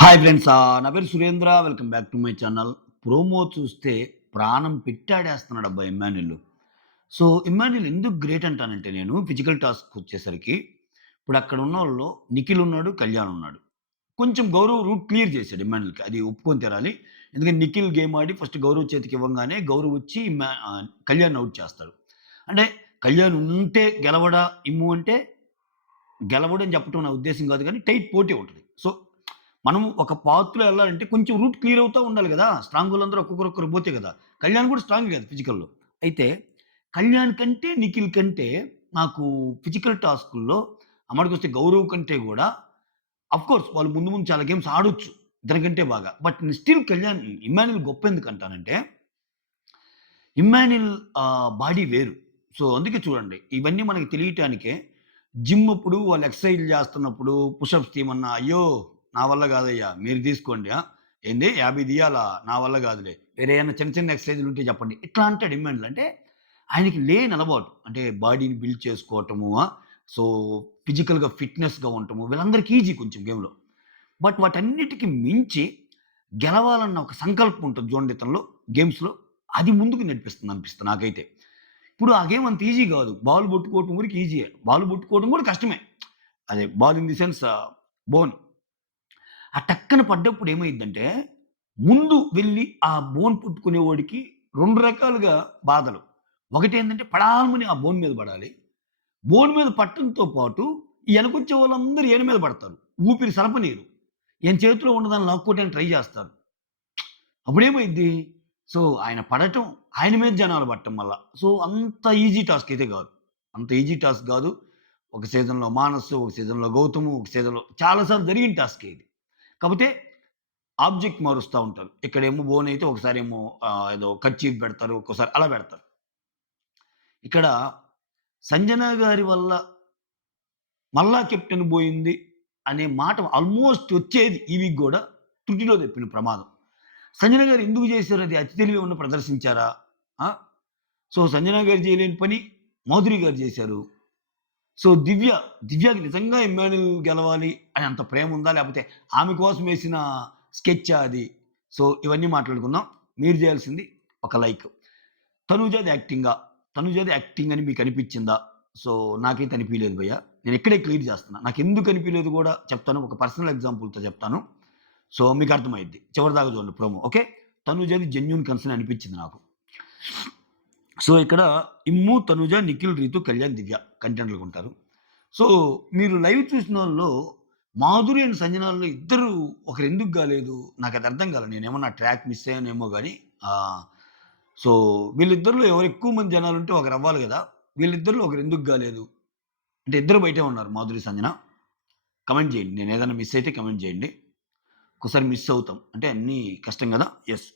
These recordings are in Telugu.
Hi friends. నా పేరు Surendra. Welcome back to my channel. Promo చూస్తే ప్రాణం పెట్టాడేస్తున్నాడబ్బా ఇమ్మాన్యుల్. సో, ఇమ్మాన్యుల్ ఎందుకు గ్రేట్ అంటానంటే నేను ఫిజికల్ టాస్క్‌కొచ్చేసరికి ఇప్పుడు అక్కడ ఉన్నోళ్ళలో నిఖిల్ ఉన్నాడు, కళ్యాణ్ ఉన్నాడు. కొంచెం గౌరవ్ రూట్ క్లియర్ చేసాడు ఇమ్మాన్యుల్‌కి. అది ఒప్పుకొని తీరాలి. ఎందుకంటే నిఖిల్ గేమ్ ఆడి ఫస్ట్ గౌరవ్ చేతికి ఇవ్వంగానే గౌరవ్ వచ్చి కళ్యాణ్‌ని ఔట్ చేస్తాడు. అంటే కళ్యాణ్ ఉంటే గెలవడా, ఇమ్ము అంటే గెలవడని చెప్పటం నా ఉద్దేశ్యం కాదు గానీ టైట్ పోటీ ఉంటది. సో మనం ఒక పాత్‌లో ఎళ్ళాలంటే కొంచెం రూట్ క్లియర్ అవుతా ఉండాలి గదా! స్ట్రాంగోళ్ళందరూ ఒక్కొక్కరు పోతే గదా! కళ్యాణ్ కూడా స్ట్రాంగే గదా! ఫిజికల్‌లో. అయితే కళ్యాణ్ కంటే, నిఖిల్ కంటే నాకు ఫిజికల్ టాస్కుల్లో ఆ గౌరవ్ కంటే గూడా ఆఫ్‌కోర్స్ వాళ్ళు ముందు ముందు చాలా గేమ్స్ ఆడొచ్చు. ఇతనికంటే బాగా. బట్ స్టిల్ కళ్యాణ్ ఇమ్మాన్యుల్ గొప్ప ఎందుకంటానంటే ఇమ్మాన్యుల్ బాడీ వేరు. సో, అందుకే చూడండి ఇవన్నీ మనకి తెలియటానికే జిమ్ అప్పుడు వాళ్ళు ఎక్సర్‌సైజ్‌లు చేస్తున్నప్పుడు పుషప్స్ తీయమన్నా, "అయ్యో! నా వల్ల కాదయ్యా మీరు తీసుకోండి. ఏంది 50 తీయాలా? నా వల్ల కాదులే. వేరే ఏమన్నా చిన్న చిన్న ఎక్సర్‌సైజ్‌లు ఉంటే చెప్పండి." ఇట్లా అంటాడు ఇమ్మాన్యుల్. అంటే ఆయనకి లేని అలవాటు. అంటే బాడీని బిల్డ్ చేసుకోవటము. సో, ఫిజికల్‌గా ఫిట్‌నెస్‌గా ఉండటము. వీళ్ళందరికీ ఈజీ కొంచెం గేమ్‌లో. బట్ వాటన్నిటికి మించి గెలవాలన్న ఒక సంకల్పం ఉంటది చూడండి ఇతనిలో గేమ్స్‌లో. అది ముందుకు నడిపిస్తుంది అనిపిస్తుంది నాకైతే. ఇప్పుడు ఆ గేమ్ అంత ఈజీ గాదు. బాల్ పట్టుకోవటం వరకు ఈజీయే. బాల్ పట్టుకోవడం కూడా కష్టమే. అదే ball in the sense bone. ఆ టక్కన పడ్డప్పుడు ఏమైద్దంటే, ముందు వెళ్లి ఆ బోన్ పట్టుకునేవాడికి 2 రకాలుగా బాధలు. ఒకటేంటంటే పడాల్మని ఆ బోన్ మీద పడాలి. బోన్ మీద పట్టంతో పాటు ఈ ఎనకొచ్చే వాళ్ళందరూ ఈయన మీద పడతారు. ఊపిరి సలపనీయరు. ఈయన చేతిలో ఉన్నదాన్ని లాక్కోవడానికి ట్రై జేస్తారు. అప్పుడేమైద్ది? సో, ఆయన పడటం, ఆయన మీద జనాలు పడటం మళ్ళా. సో, అంత ఈజీ టాస్క్ అయితే గాదు. అంత ఈజీ టాస్క్ గాదు. ఒక సీజన్‌లో మానస్, ఒక సీజన్‌లో గౌతము, ఒక సీజన్‌లో చాలా సార్లు జరిగిన టాస్కే ఇది. కాపోతే ఆబ్జెక్ట్ మారుస్తా ఉంటారు. ఇక్కడేమో బోన్ అయితే ఒకసారేమో ఏదో కర్చీఫ్ పెడతారు. ఒక్కోసారి అలా పెడతారు. ఇక్కడ సంజన గారి వల్ల మళ్ళా కెప్టెన్ బోయింది అనే మాట ఆల్మోస్ట్ వచ్చేది ఈ వీక్ గూడా త్రుటిలో తప్పిన ప్రమాదం. సంజన గారు ఎందుకు చేశారు అది? అతి తెలివి ఏమన్నా ప్రదర్శించారా? ఆ! సో, సంజన గారు చేయలేని పని మాధురి గారు చేశారు. సో, దివ్యకి నిజంగా ఇమ్మాన్యుల్ గెలవాలి అని అంత ప్రేమ ఉందా? లేపోతే ఆమె కోసం వేసిన స్కెచ్చా అది? సో, ఇవన్నీ మాట్లాడుకుందాం. మీరు చేయాల్సింది ఒక లైక్. తనూజది యాక్టింగా? తనూజది యాక్టింగ్ అని మీకు అనిపిచ్చిందా? సో, నాకైతే అనిపియలేదు భయ్యా. నేను ఇక్కడే క్లియర్ చేస్తున్నా. నాకెందుకు అనిపియలేదు గూడా చెప్తాను. ఒక పర్సనల్ ఎగ్జాంపుల్‌తో చెప్తాను. సో, మీకర్థమైద్ది. చివరిదాకా చూడండి ప్రోమో. ఓకే. తనూజది జెన్యూన్ కన్సర్న్ అనిపిచ్చింది నాకు. సో, ఇక్కడ ఇమ్ము, తనుజ, నిఖిల్, రీతు, కళ్యాణ్, దివ్య కంటెంట్‌లుగుంటారు. సో, మీరు లైవ్ చూసినోళ్ళలో మాధురి అండ్ సంజనాల్లో ఇద్దరు ఒకరెందుకు గాలేదు? నాకది అర్థం కాలే. నేనేమన్నా ట్రాక్ మిస్ అయ్యానేమో గాని ఆహ్, సో, వీళ్ళిద్దరిలో ఎవరు ఎక్కువ మంది జనాలుంటే ఒకరవ్వాలి గదా! వీళ్ళిద్దరిలో ఒకరెందుకు గాలేదు? అంటే ఇద్దరు బయటే ఉన్నారు మాధురి, సంజన. కమెంట్ జేయండి. నేనేదైనా మిస్ అయితే కమెంట్ జేయండి. ఒక్కోసారి మిస్ అవుతాం. అంటే అన్నీ కష్టం గదా! యెస్.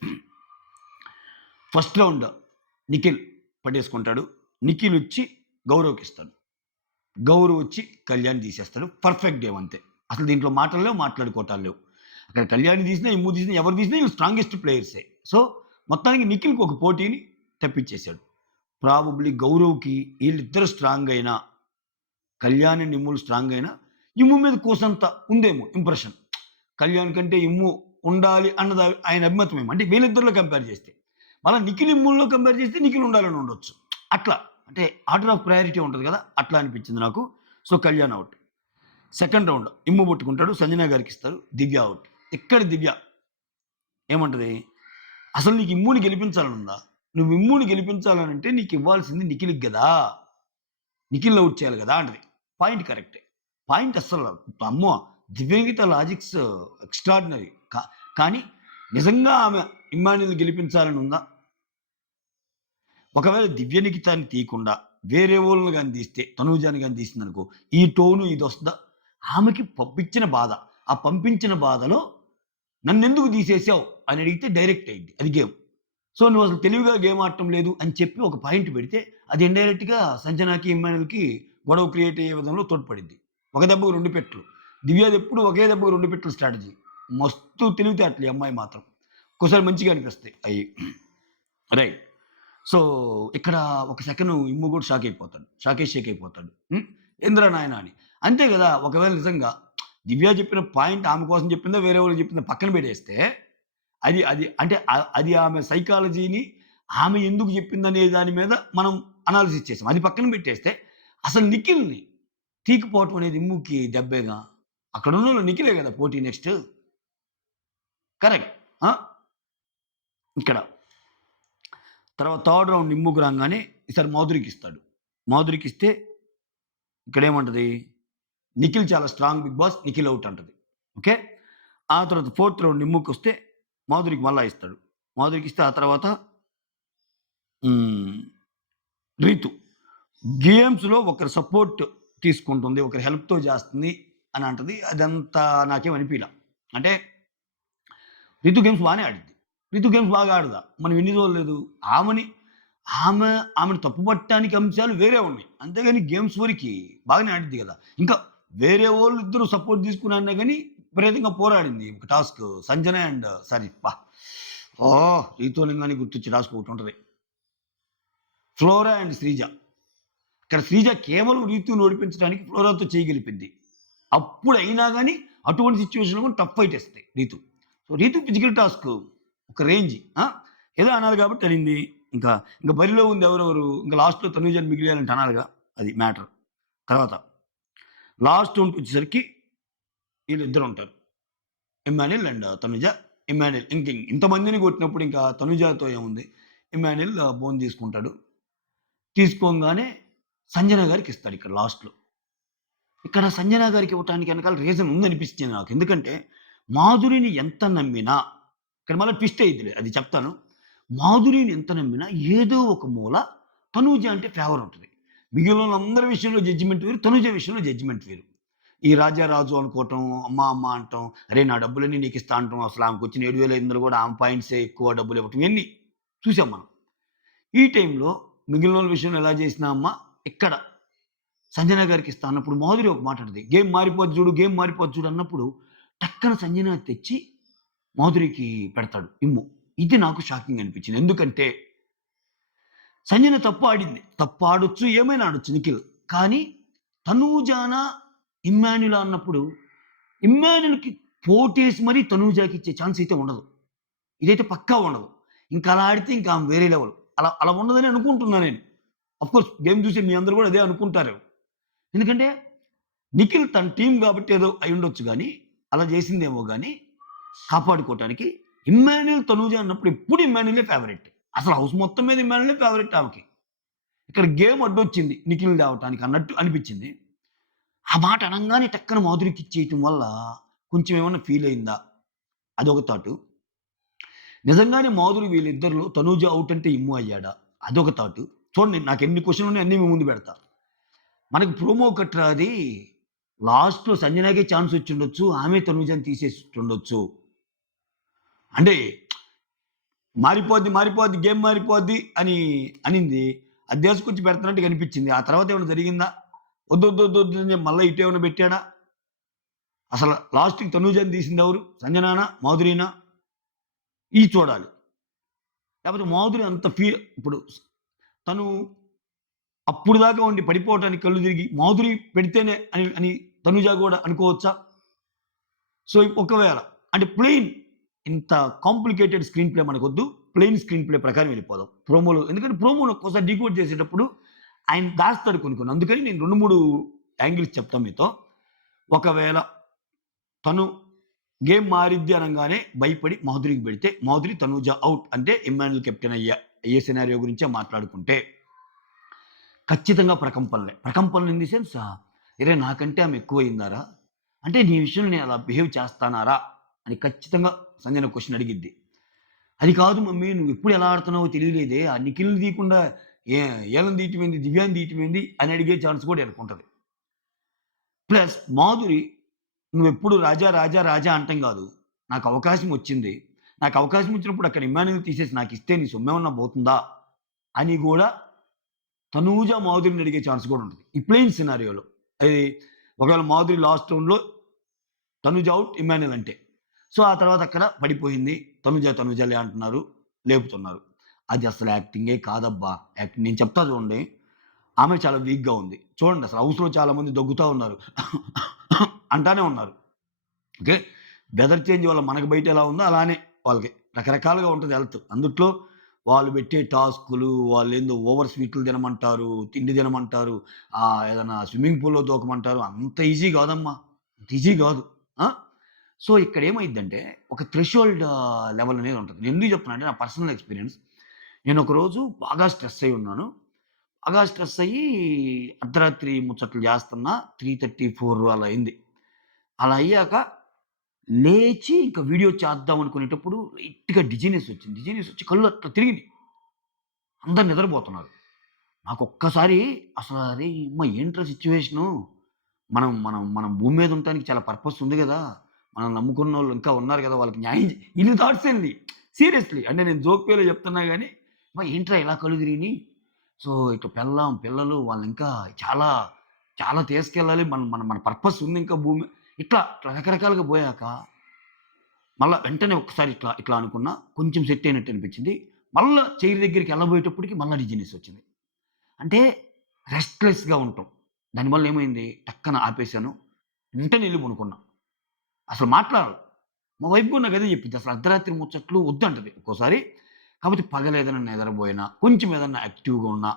ఫస్ట్ రౌండ్ నిఖిల్ పట్టేసుకుంటాడు. నిఖిల్ వచ్చి గౌరవ్‌కిస్తాడు. గౌరవ్ వచ్చి కళ్యాణ్ తీసేస్తాడు. పర్ఫెక్ట్ గేమ్ అంతే. అసలు దీంట్లో మాటలు లేవు, మాట్లాడుకోవటాలు లేవు. అక్కడ కళ్యాణ్‌ని తీసినా, ఇమ్ము తీసినా, ఎవరు తీసినా ఈళ్ళు స్ట్రాంగెస్ట్ ప్లేయర్సే. సో, మొత్తానికి నిఖిల్‌కి ఒక పోటీని తెప్పించేసాడు. ప్రాబబ్లీ గౌరవ్‌కి ఈళ్ళిద్దరు స్ట్రాంగ్ అయినా, కళ్యాణ్ అండ్ ఇమ్ములు స్ట్రాంగ్ అయినా, ఇమ్ము మీద కోసంత ఉందేమో ఇంప్రెషన్. కళ్యాణ్ కంటే ఇమ్ము ఉండాలి అన్నది ఆయన అభిమతమేమో. అంటే వీళ్ళిద్దరిలో కంపేర్ చేస్తే. మళ్ళా నిఖిల్, ఇమ్ముల్లో కంపేర్ చేస్తే నిఖిల్ ఉండాలని ఉండొచ్చు. అట్లా. అంటే ఆర్డర్ ఆఫ్ ప్రయారిటీ ఉంటది కదా! అట్లా అనిపించింది నాకు. So, Kalyan out. Second round Immu పట్టుకుంటాడు. సంజన గారికిస్తారు. దివ్య ఔట్. ఇక్కడ దివ్య ఏమంటది? "అసలు నీకు ఇమ్ముని గెలిపించాలనుందా? నువ్వు ఇమ్ముని గెలిపించాలనంటే నీకివ్వాల్సింది నిఖిల్‌కి గదా! నిఖిల్‌ని ఔట్ చేయాలి గదా!" అంటది. పాయింట్ కరెక్టే. పాయింట్ అస్సలు అమ్మో! దివ్యంగిత లాజిక్స్ ఎక్స్ట్రార్డినరీ. కానీ నిజంగా ఆమె ఇమ్మాన్యుల్‌ని గెలిపించాలని ఉందా? ఒకవేళ దివ్యనిఖితాన్ని తీయకుండా వేరే వోళ్ళని గాని తీస్తే, తనూజాని గాని తీసిందనుకో, ఈ టోను ఇదొస్తదా? ఆమెకి పంపించిన బాధ. ఆ పంపించిన బాధలో నన్నెందుకు తీసేసావు అని అడిగితే డైరెక్ట్ అయ్యిద్ది. అది గేమ్. సో, నువ్వసలు తెలివిగా గేమ్ ఆడటం లేదు అని చెప్పి ఒక పాయింట్ పెడితే, అది ఇండైరెక్ట్‌గా సంజనాకి, ఇమ్మాన్యుల్‌కి గొడవ క్రియేట్ అయ్యే విధంలో తోడ్పడిద్ది. ఒక దెబ్బకు 2 పెట్లు. దివ్యదెప్పుడు ఒకే దెబ్బకు 2 పెట్ల స్ట్రాటజీ. మస్తు తెలివితేటలు ఈ అమ్మాయి మాత్రం. ఒక్కోసారి మంచిగా అనిపిస్తాయి అయి. రైట్. సో, ఇక్కడ ఒక సెకను ఇమ్ము గూడా షాక్ అయిపోతాడు. షేక్ అయిపోతాడు. ఏందిరా నాయనా అని. అంతే గదా! ఒకవేళ నిజంగా దివ్య చెప్పిన పాయింట్ ఆమె కోసం చెప్పిందా, వేరే వాళ్ళు చెప్పిందా పక్కన పెట్టేస్తే, అది అది అంటే అది ఆమె సైకాలజీని ఆమె ఎందుకు చెప్పిందనే దాని మీద మనం అనాలిసిస్ చేసాం. అది పక్కన పెట్టేస్తే, అసలు నిఖిల్‌ని తీకపోవటం అనేది ఇమ్ముకి దెబ్బేగా. అక్కడున్నోళ్ళు నిఖిలే గదా పోటీ నెక్స్ట్. కరెక్ట్. ఆ! ఇక్కడ. తర్వాత థర్డ్ రౌండ్ ఇమ్ముకి రాంగానే ఈసారి మాధురికిస్తాడు. మాధురికిస్తే ఇక్కడేమంటది, నిఖిల్ చాలా strong Bigg Boss. Nikhil out అంటది. ఓకే. ఆ తర్వాత ఫోర్త్ రౌండ్ నిమ్ముకొస్తే మాధురికి మళ్ళా ఇస్తాడు. మాధురికిస్తే ఆ తర్వాత హ్మ్. రీతు. గేమ్స్‌లో ఒకరి సపోర్ట్ తీసుకుంటుంది. ఒకరి హెల్ప్‌తో చేస్తుంది అని అంటది. అదంతా నాకేం అనిపియలా. అంటే రితు గేమ్స్ బానే ఆడిద్ది. రితు గేమ్స్ బాగా ఆడదా. మనం ఎన్ని చూడలేదు. ఆమెని ఆమె ఆమెను తప్పుపట్టడానికి అంశాలు వేరే ఉన్నాయి. అంతేగాని గేమ్స్ వరకి బాగానే ఆడిద్ది గదా! ఇంకా వేరే వోళ్ళిద్దరూ సపోర్ట్ తీసుకొని ఆడినా గాని విపరీతంగా పోరాడింది. ఒక టాస్క్ సంజన అండ్ సారీ అబ్బా! రీతు అనంగానే గుర్తొచ్చే టాస్క్ ఒకటుంటది. Flora and Sreeja. ఇక్కడ శ్రీజ కేవలం రీతుని ఓడిపించడానికి ఫ్లోరాతో చేయగలిపింది. అప్పుడైనా గాని అటువంటి సిట్యుయేషన్‌లో కూడా టఫ్ ఫైట్ ఇస్తది Ritu. So, Ritu physical task ఒక రేంజ్. ఏదో అనాలి కాబట్టి అనింది. ఇంకా, ఇంకా బరిలో ఉంది ఎవరెవరు, ఇంకా లాస్ట్‌లో తనూజని మిగిలియాలంటే అనాలిగా. అది మ్యాటర్. తర్వాత లాస్ట్ రౌండ్‌కొచ్చేసరికి ఈళ్ళిద్దరుంటారు. Emmanuel and Tanuja. ఇమ్మాన్యుల్ ఇంతమందిని కొట్టినప్పుడు ఇంకా తనుజతో ఏముంది. ఇమ్మాన్యుల్ బోన్ తీసుకుంటాడు. తీసుకోంగానే సంజన గారికిస్తాడు ఇక్కడ లాస్ట్‌లో. ఇక్కడ సంజన గారికి ఇవ్వటానికి వెనకాల రీజన్ ఉందనిపించింది నాకు. ఎందుకంటే మాధురిని ఎంత నమ్మినా ఇక్కడ మళ్ళా ట్విస్ట్ అయ్యిద్దిలే అది చెప్తాను. మాధురిని ఎంత నమ్మినా ఏదో ఒక మూల తనూజ అంటే ఫేవర్ ఉంటది. మిగిలినోళ్ళందరి విషయంలో జడ్జిమెంట్ వేరు. తనూజ విషయంలో జడ్జిమెంట్ వేరు. ఈ రాజా రాజు అనుకోవటం, అమ్మ అమ్మ అంటాం. అరే నా డబ్బులన్నీ నీకిస్తా అంటాం. అసలు ఆమెకొచ్చిన 7,500 కూడా ఆమె పాయింట్సే ఎక్కువ డబ్బులు ఇవ్వటం ఇయన్నీ చూసాం మనం. ఈ టైంలో మిగిలినోళ్ళ విషయంలో ఎలా చేసినా అమ్మ ఇక్కడ సంజన గారికి ఇస్తా అన్నప్పుడు మాధురి ఒక మాట అంటది. గేమ్ మారిపోద్ది చూడు, గేమ్ మారిపోద్ది చూడు అన్నప్పుడు టక్కన సంజన తెచ్చి మాధురికి పెడతాడు ఇమ్ము. ఇది నాకు షాకింగ్ అనిపించింది. ఎందుకంటే సంజన తప్పు ఆడింది. తప్పు ఆడొచ్చు, ఏమైనా ఆడొచ్చు నిఖిల్. కానీ తనూజానా, ఇమ్మాన్యులా అన్నప్పుడు ఇమ్మాన్యుల్‌కి పోటేసి మరీ తనూజాకి ఇచ్చే ఛాన్స్ అయితే ఉండదు. ఇదైతే పక్కా ఉండదు. ఇంకా అలా ఆడితే ఇంకా ఆమె వేరే లెవెల్. అలా అలా ఉండదని అనుకుంటున్నా నేను. ఆఫ్‌కోర్స్ గేమ్ చూసే మీ అందరూ కూడా అదే అనుకుంటారు. ఎందుకంటే నిఖిల్ తన టీమ్ కాబట్టి ఏదో అయ్యుండొచ్చు గానీ, అలా చేసిందేమో గానీ, కాపాడుకోవటానికి ఇమ్మాన్యుల్, తనూజ అన్నప్పుడు ఎప్పుడు ఇమ్మాన్యులే ఫేవరెట్. అసలు హౌస్ మొత్తం మీద ఇమ్మాన్యులే ఫేవరెట్ ఆమెకి. ఇక్కడ గేమ్ అడ్డొచ్చింది నిఖిల్ తేవటానికి అన్నట్టు అనిపిచ్చింది. ఆ మాట అనంగానే టక్కన మాధురికి ఇచ్చేయటం వల్ల కొంచెం ఏమన్నా ఫీల్ అయిందా? అదొక థాటు. నిజంగానే మాధురి వీళ్ళిద్దరిలో తనూజ ఔట్ అంటే ఇమ్ము అయ్యాడా? అదొక థాటు. చూడండి నాకెన్ని క్వెషన్‌లున్నాయి అన్నీ మీ ముందు పెడతా. మనకి ప్రోమో కట్రా అది లాస్ట్‌లో సంజనకే ఛాన్స్ వచ్చుండొచ్చు. ఆమె తనూజని తీసేసుండొచ్చు. అంటే మారిపోద్ది, మారిపోద్ది, గేమ్ మారిపోద్ది అని అనింది. అది దేసుకొచ్చి పెడుతున్నట్టుగా అనిపించింది. ఆ తర్వాత ఏమైనా జరిగిందా? వద్దొద్దొద్దొద్దు అని చెప్పి మళ్ళా ఇటేమైనా పెట్టాడా? అసలు లాస్ట్‌కి తనూజని తీసిందెవరు? సంజనానా? మాధురీనా? ఇయి చూడాలి. లేపోతే మాధురి అంత ఇప్పుడు తను అప్పటిదాకా ఉండి పడిపోవటానికి కళ్ళు తిరిగి మాధురి పెడితేనే అని అని తనుజ గూడా అనుకోవచ్చా? సో, ఒకవేళ అంటే ప్లెయిన్ ఇంత కాంప్లికేటెడ్ స్క్రీన్ ప్లే మనకొద్దు. ప్లెయిన్ స్క్రీన్ ప్లే ప్రకారం వెళ్ళిపోదాం. ప్రోమోలో ఎందుకంటే ప్రోమోను ఒక్కోసారి డీకోడ్ చేసేటప్పుడు ఆయన దాస్తాడు కొన్ని కొన్ని. అందుకని నేను 2, 3 యాంగిల్స్ చెప్తా మీతో. ఒకవేళ తను గేమ్ మారిద్ది అనంగానే భయపడి మాధురికి పెడితే, మాధురి, తనూజ ఔట్ అంటే ఇమ్మాన్యుల్ కెప్టెన్ అయ్యే సినారియో గురించే మాట్లాడుకుంటే ఖచ్చితంగా ప్రకంపనలే. ప్రకంపనలు ఇన్ ది సెన్స్ "అరె! నాకంటే ఆమె ఎక్కువయిందారా? అంటే నీ విషయంలో నేను అలా బిహేవ్ చేస్తానారా?" అని ఖచ్చితంగా సంజన క్వెషన్ అడిగిద్ది. "అది కాదు మమ్మీ నువ్వెప్పుడు ఎలా ఆడుతున్నావో తెలియలేదే. ఆ నిఖిల్‌ని తీయకుండా ఏ ఈళ్ళని తీయటమేంది, దివ్యాని తీయటమేంది" అని అడిగే ఛాన్స్ కూడా ఈళ్ళకుంటది. ప్లస్ మాధురి నువ్వెప్పుడు రాజా, రాజా, రాజా అంటం గాదు. నాకు అవకాశం వచ్చింది. నాకు అవకాశం వచ్చినప్పుడు అక్కడ ఇమ్మాన్యుల్‌ని తీసేసి నాకిస్తే నీ సొమ్మేమన్నా పోతుందా? అని గూడా తనూజ మాధురిని అడిగే ఛాన్స్ కూడా ఉంటది. ఈ ప్లెయిన్ సినారియోలో. అది ఒకవేళ మాధురి లాస్ట్ రౌండ్‌లో తనుజ ఔట్, ఇమ్మాన్యుల్ అంటే. సో, ఆ తర్వాత అక్కడ పడిపోయింది. తనుజ, తనుజలే అంటున్నారు. లేపుతున్నారు. అది అసలు యాక్టింగే కాదబ్బా! నేను చెప్తా చూడండి. ఆమె చాలా వీక్‌గా ఉంది. చూడండి అసలు హౌస్‌లో చాలా మంది దగ్గుతా ఉన్నారు. అంటానే ఉన్నారు. ఓకే. వెదర్ చేంజ్ వల్ల మనకు బయట ఎలా ఉందో అలానే వాళ్ళకి రకరకాలుగా ఉంటది హెల్త్. అందుట్లో వాళ్ళు పెట్టే టాస్కులు, వాళ్ళేందో ఓవర్ స్వీట్లు తినమంటారు, తిండి తినమంటారు, ఏదన్నా స్విమ్మింగ్ పూల్‌లో దూకమంటారు. అంత ఈజీ గాదమ్మా. అంత ఈజీ గాదు. ఆ! సో, ఇక్కడేమైద్దంటే ఒక థ్రెషోల్డ్ లెవెల్ అనేది ఉంటది. నేనెందుకు చెప్తున్నానంటే నా పర్సనల్ ఎక్స్‌పీరియన్స్. నేనొకరోజు బాగా స్ట్రెస్ అయ్యి ఉన్నాను. బాగా స్ట్రెస్ అయ్యి అర్ధరాత్రి ముచ్చట్లు చేస్తున్నా 3:30, 4 అలా అయింది. అలా అయ్యాక లేచి ఇంక వీడియో చేద్దాం అనుకునేటప్పుడు లైట్‌గా డిజినెస్ వచ్చింది. డిజినెస్ వచ్చి కళ్ళు అట్లా తిరిగినియి. అందరూ నిద్రపోతున్నారు. నాకొక్కసారి అసల అరేయ్! ఏంట్రా సిట్యుయేషను? మనం మనం మనం భూమి మీద ఉండటానికి చాలా పర్పస్ ఉంది గదా! మనం నమ్ముకున్నోళ్ళు ఇంకా ఉన్నారు గదా! వాళ్ళకి న్యాయం ఇన్ని థాట్స్ ఎళ్ళి సీరియస్‌లీ అంటే నేను జోక్ వేలో చెప్తున్నా గాని, ఏంట్రా ఇలా కళ్ళు తిరిగినియి? సో, ఇటు పెళ్ళాం, పిల్లలు వాళ్ళింకా చాలా, చాలా తీసుకెళ్ళాలి. మన మన మన పర్పస్ ఉంది ఇంకా భూమి ఇట్లా రకరకాలుగా పోయాక మళ్ళా వెంటనే ఒక్కసారి ఇట్లా, ఇట్లా అనుకున్నా. కొంచెం సెట్ అయినట్టు అనిపించింది. మళ్ళా చైర్ దగ్గరికి ఎళ్ళబోయేటప్పటికి మళ్ళా డిజినెస్ వచ్చింది. అంటే రెస్ట్‌లెస్‌గా ఉంటాం. దానివల్ల ఏమైంది టక్కన ఆపేసాను. వెంటనే ఎళ్లి పనుకున్నా. అసలు మాట్లాడను. మా వైఫ్ కూడా నాకదే చెప్పిద్ది. అసలు అర్ధరాత్రి ముచ్చట్లు వద్దంటది ఒక్కోసారి. కాపోతే పగలేదైనా నిద్రబోయినా, కొంచెం ఏదన్నా యాక్టివ్‌గా ఉన్నా,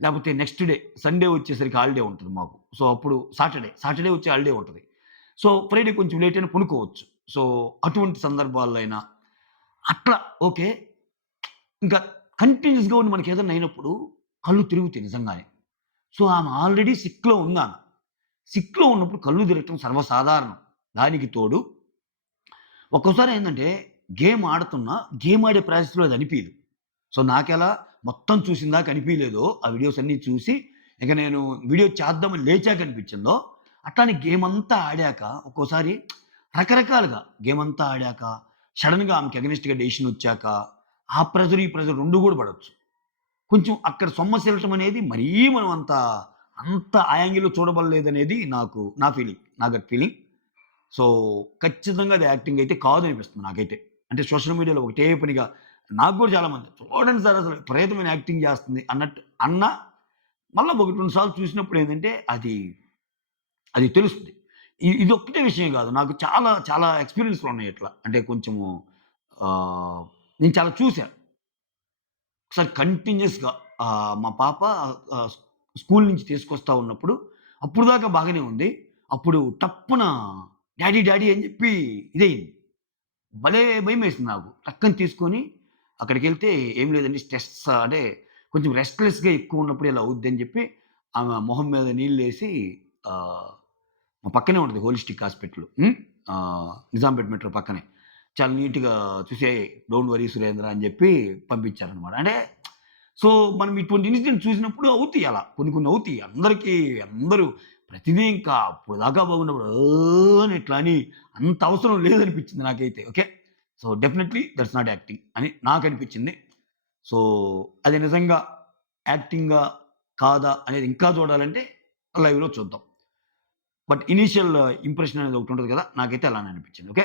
లేపోతే నెక్స్ట్ డే సండే వచ్చేసరికి హాలిడే ఉంటది మాకు. సో, అప్పుడు సాటర్డే వచ్చి హాలిడే ఉంటది. సో, ఫ్రైడే కొంచెం లేట్ అయినా పనుకోవచ్చు. సో, అటువంటి సందర్భాల్లో అయినా అట్లా ఓకే. ఇంకా కంటిన్యూయస్‌గా ఉండి మనకేదన్నా అయినప్పుడు కళ్ళు తిరుగుతాయి నిజంగానే. సో, ఆమె ఆల్రెడీ సిక్‌లో ఉందామె. సిక్‌లో ఉన్నప్పుడు కళ్ళు తిరగటం సర్వసాధారణం. దానికి తోడు ఒక్కోసారి ఏందంటే గేమ్ ఆడుతున్నా, గేమ్ ఆడే ప్రాసెస్‌లో అది అనిపియదు. సో, నాకెలా మొత్తం చూసిందాక అనిపియలేదో, ఆ వీడియోస్ అన్నీ చూసి ఇక నేను వీడియో చేద్దామని లేచాక అనిపించిందో, అట్లానే గేమ్ అంతా ఆడాక ఒక్కోసారి రకరకాలుగా గేమ్ అంతా ఆడాక సడెన్‌గా ఆమెకి అగెనిస్ట్‌గా డెసిషన్ వచ్చాక, ఆ ప్రెషర్, ఈ ప్రెషర్ 2 కూడా పడొచ్చు. కొంచెం అక్కడ సొమ్మసిల్లటం అనేది మరీ మనం అంత ఆ యాంగిల్‌లో చూడబడలేదనేది నా ఫీలింగ్. నా గట్ ఫీలింగ్. సో, ఖచ్చితంగా అది యాక్టింగ్ అయితే కాదనిపిస్తుంది నాకైతే. అంటే సోషల్ మీడియాలో ఒకటే పనిగా నాకు గూడా చాలామంది చూడండి సార్ అసలు విపరీతమైన యాక్టింగ్ జేస్తుంది అన్నట్టు అన్నా, మళ్ళా 1, 2 సార్లు చూసినప్పుడు ఏందంటే అది తెలుస్తుంది. ఇదొక్కటే విషయం గాదు. నాకు చాలా చాలా ఎక్స్‌పీరియన్స్‌లున్నాయి ఇట్లా. అంటే కొంచెము నేను చాలా చూసా. ఒకసారి కంటిన్యూయస్‌గా మా పాప ఆహ్, స్కూలు నుంచి తీసుకొస్తా ఉన్నప్పుడు, అప్పటిదాకా బాగానే ఉంది. అప్పుడు టప్పున డాడీ అని జెప్పి ఇదయింది. భలే భయమేసింది నాకు. టక్కని తీసుకొని అక్కడికెళ్తే ఏం లేదండి అంటే కొంచెం రెస్ట్‌లెస్‌గా ఎక్కువున్నప్పుడు ఇలా అవుద్దని జెప్పి ఆమె మొహం మీద నీళ్ళేసి ఆహ్, మా పక్కనే ఉంటది హోలిస్టిక్ హాస్పిటల్. నిజాంపేట్ మెట్రో పక్కనే. చాలా నీట్‌గా చూసి డోంట్ వరీ సురేంద్ర అని జెప్పి పంపించారనమాట. అంటే సో, మనం ఇటువంటి ఇన్సిడెంట్స్ చూసినప్పుడు అవుతాయి అలా. కొన్ని కొన్ని అవుతాయి. అందరూ ప్రతిదీ ఇంకా అప్పటిదాకా బాగున్నప్పుడు అని ఇట్లా అని అంత అవసరం లేదనిపించింది నాకైతే. Okay. So, definitely that's not acting అని నాకనిపించింది. సో, అది నిజంగా యాక్టింగా? కాదా? అనేది ఇంకా చూడాలంటే లైవ్‌లో చూద్దాం. బట్ ఇనీషియల్ ఇంప్రెషన్ అనేది ఒకటుంటది కదా! నాకైతే అలానే అనిపించింది. Okay.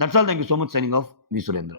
That's all. Thank you so much. Signing off. Me Surendra.